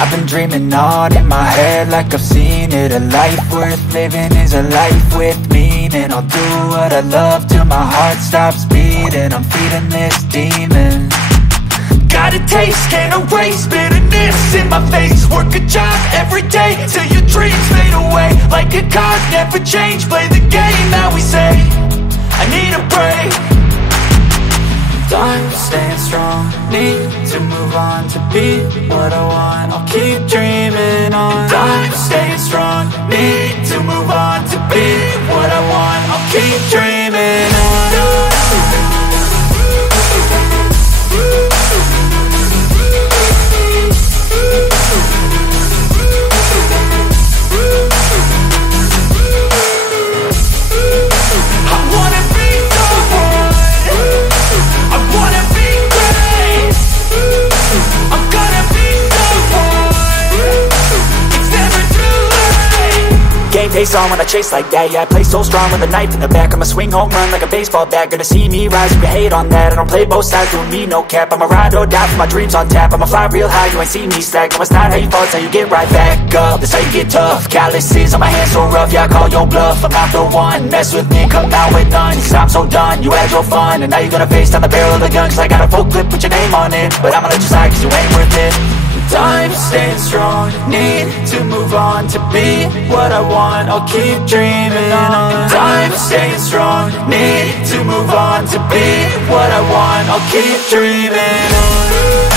I've been dreaming on in my head like I've seen it. A life worth living is a life with meaning. I'll do what I love till my heart stops beating. I'm feeding this demon. Got a taste, can't erase bitterness in my face. Work a job every day till your dreams fade away. Like a card, never change, play the game that we say. I need a break. I'm staying strong, need to move on to be what I want. I'll keep dreaming on. I'm staying strong, need to move on to be what I want. I'll keep dreaming on. Face on when I chase like that. Yeah, I play so strong with a knife in the back. I'ma swing home run like a baseball bat. Gonna see me rise if you hate on that. I don't play both sides, doing me no cap. I'ma ride or die for my dreams on tap. I'ma fly real high, you ain't see me slack. No, it's not how you fall, it's how you get right back up. That's how you get tough. Calluses on my hands so rough, yeah, I call your bluff. I'm not the one, mess with me, come out with none. Cause I'm so done, you had your fun. And now you're gonna face down the barrel of the gun. Cause I got a full clip, put your name on it. But I'ma let you slide cause you ain't worth it. I'm staying strong, need to move on to be what I want. I'll keep dreaming on. I'm staying strong, need to move on to be what I want. I'll keep dreaming on.